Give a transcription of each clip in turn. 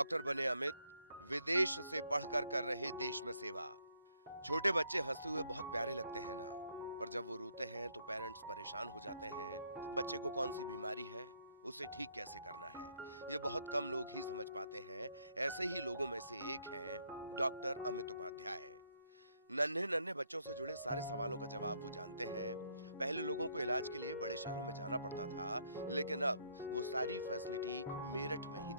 Doctor बने अमित विदेश से पढ़कर कर रहे देश में सेवा। छोटे बच्चे हंसते हुए बहुत प्यारे लगते हैं ना, पर जब वो रोते हैं तो पेरेंट्स परेशान हो जाते हैं। बच्चे को कौन सी बीमारी है, उसे ठीक कैसे करना है, ये बहुत कम लोग ही समझ पाते हैं। ऐसे ही लोगों में से एक है डॉक्टर अमित उपाध्याय। नन्हे नन्हे बच्चों से जुड़े सारे सवालों का जवाब वो जानते हैं। पहले लोगों को इलाज के लिए बड़े शहरों में जाना पड़ता था, लेकिन अब वो सारी फैसिलिटी मेरठ में ही देते हैं।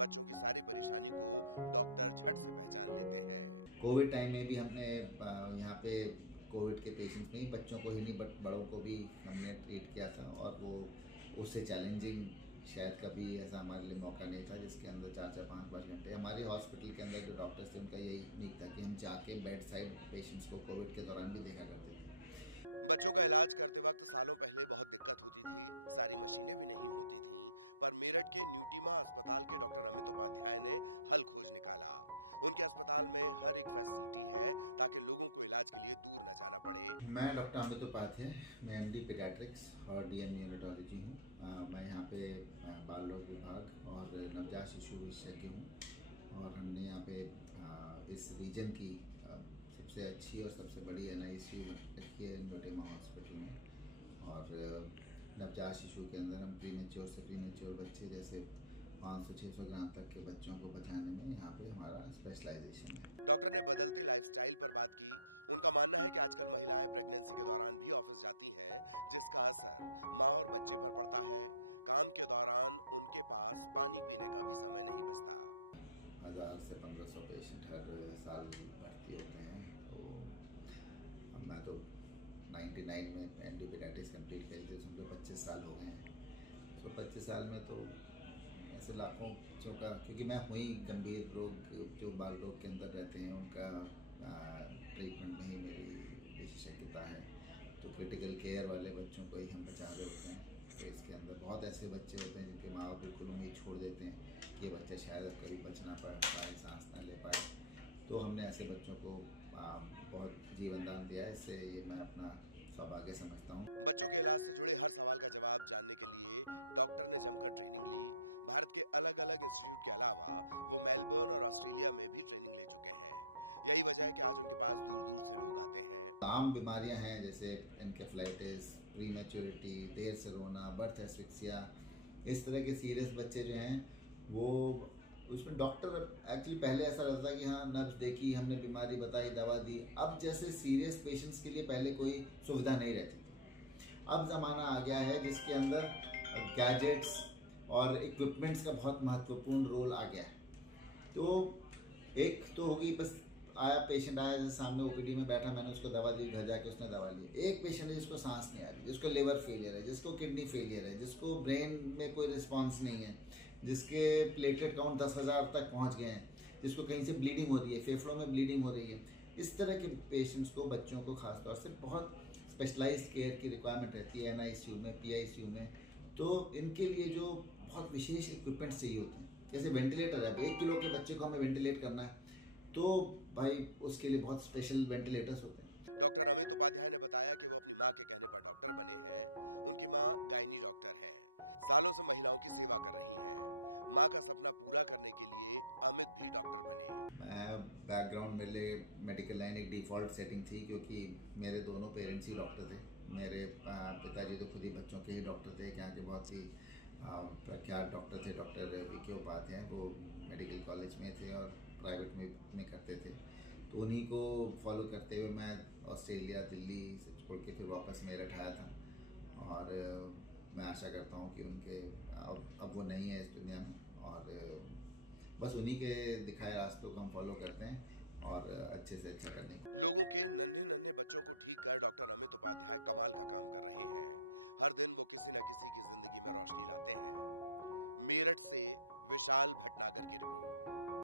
बच्चों की सारी परेशानी को डॉक्टर झट से पहचान लेते हैं। कोविड टाइम में भी हमने यहाँ पे कोविड के पेशेंट्स में ही बच्चों को ही नहीं बड़ों को भी हमने ट्रीट किया था, और वो उससे चैलेंजिंग शायद कभी ऐसा हमारे लिए मौका नहीं था जिसके अंदर 4-4, 5-5 घंटे हमारे हॉस्पिटल के अंदर जो डॉक्टर्स थे उनका यही नीड था कि हम जाके बेड साइड पेशेंट्स को कोविड के दौरान भी देखा करते थे। बच्चों का इलाज करते वक्त सालों पहले बहुत दिक्कत होती थी, सारी मशीनें भी नहीं होती थी, पर मेरठ के न्यूटीमा अस्पताल के डॉक्टर अमित उपाध्याय ने हल खोज निकाला। उनके अस्पताल में हर एक फैसिलिटी है ताकि लोगों को इलाज के लिए दूर न जाना पड़े। मैं डॉक्टर अमित उपाध्याय, मैं एमडी पीडियाट्रिक्स और डीएम न्यूरोलॉजी हूँ। मैं यहाँ पे बाल रोग विभाग और नवजात शिशु विशेषज्ञ हूँ, और हमने यहाँ पे इस रीजन की सबसे अच्छी और सबसे बड़ी NICU रखी है न्यूटीमा हॉस्पिटल में। और नवजात शिशु के अंदर हम प्रीमेच्योर से प्रीमेच्योर बच्चे जैसे 500-600 ग्राम तक के बच्चों को बचाने में यहाँ पे हमारा स्पेशलाइजेशन है। डॉक्टर ने बदलती लाइफस्टाइल पर बात की। उनका मानना है कि आजकल महिलाएं प्रेगनेंसी के दौरान भी ऑफिस जाती हैं, जिसका असर माँ और बच्चे पर पड़ता है। काम के दौरान उनके पास पानी पीने का भी समय नहीं बचता। 1000 से 1500 पेशेंट हर साल भर्ती होते हैं। तो अब मैं तो 99 में एमडी पीडियाट्रिक्स कंप्लीट करी थी, समझो 25 साल हो गए हैं। तो 25 साल में तो ऐसे लाखों बच्चों का, क्योंकि मैं हुई गंभीर रोग जो बाल रोग के अंदर रहते हैं उनका ट्रीटमेंट में ही मेरी विशेषज्ञता है। तो क्रिटिकल केयर वाले बच्चों को ही हम बचा रहे होते हैं। तो इसके अंदर बहुत ऐसे बच्चे होते हैं जिनके माँ बाप बिल्कुल उम्मीद छोड़ देते हैं कि ये बच्चा शायद अब कभी बच ना पाए, सांस ना ले पाए। तो हमने ऐसे बच्चों को बहुत जीवन दान दिया है। इससे ये मैं अपना सौभाग्य समझता हूँ। बच्चों के इलाज से जुड़े हर सवाल का जवाब जानने के लिए डॉक्टर ने जमकर ट्रेनिंग ली। भारत के अलग अलग इंस्टीट्यूट के अलावा वो मेलबर्न और ऑस्ट्रेलिया में भी ट्रेनिंग ले चुके हैं। यही वजह है कि आज उनके पास दूर दूर से लोग आते हैं। आम बीमारियां हैं जैसे एन्केफेलाइटिस, प्रीमेच्योरिटी, देर से रोना, बर्थ एस्फिक्सिया, इस तरह के सीरियस बच्चे जो हैं वो उसमें डॉक्टर एक्चुअली पहले ऐसा रहता था कि हाँ नब्ज देखी, हमने बीमारी बताई, दवा दी। अब जैसे सीरियस पेशेंट्स के लिए पहले कोई सुविधा नहीं रहती थी, अब ज़माना आ गया है जिसके अंदर गैजेट्स और इक्विपमेंट्स का बहुत महत्वपूर्ण रोल आ गया है। तो एक तो होगी बस आया पेशेंट आया जैसे सामने ओपीडी में बैठा, मैंने उसको दवा दी, घर जाके उसने दवा ली। एक पेशेंट है जिसको सांस नहीं आ रही, जिसको लिवर फेलियर है, जिसको किडनी फेलियर है, जिसको ब्रेन में कोई रिस्पांस नहीं है, जिसके प्लेटलेट काउंट 10,000 तक पहुंच गए हैं, जिसको कहीं से ब्लीडिंग हो रही है, फेफड़ों में ब्लीडिंग हो रही है। इस तरह के पेशेंट्स को, बच्चों को खासतौर से बहुत स्पेशलाइज्ड केयर की रिक्वायरमेंट रहती है NICU में, PICU में। तो इनके लिए जो बहुत विशेष इक्विपमेंट्स चाहिए होते हैं, जैसे वेंटिलेटर है, 1 किलो के बच्चे को हमें वेंटिलेट करना है तो भाई उसके लिए बहुत स्पेशल वेंटिलेटर्स होते हैं। डॉक्टर अमित उपाध्याय ने बताया कि वो अपनी माँ के कहने पर डॉक्टर बने हैं। उनकी माँ गायनी डॉक्टर है, सालों से महिलाओं की सेवा कर रही है। माँ का सपना पूरा करने के लिए अमित भी डॉक्टर बने। मैं बैकग्राउंड मेरे लिए मेडिकल लाइन एक डिफ़ॉल्ट सेटिंग थी, क्योंकि मेरे दोनों पेरेंट्स ही डॉक्टर थे। मेरे पिताजी तो खुद ही बच्चों के ही डॉक्टर थे, यहाँ के बहुत ही प्रख्यात डॉक्टर थे। डॉक्टर VK उपाध्याय, वो मेडिकल कॉलेज में थे और प्राइवेट में करते थे। तो उन्हीं को फॉलो करते हुए मैं ऑस्ट्रेलिया, दिल्ली से छोड़ के फिर वापस मेरठ आया था। और मैं आशा करता हूँ कि उनके अब वो नहीं है इस दुनिया में, और बस उन्हीं के दिखाए रास्तों को हम फॉलो करते हैं और अच्छे से अच्छा करने की। लोगों के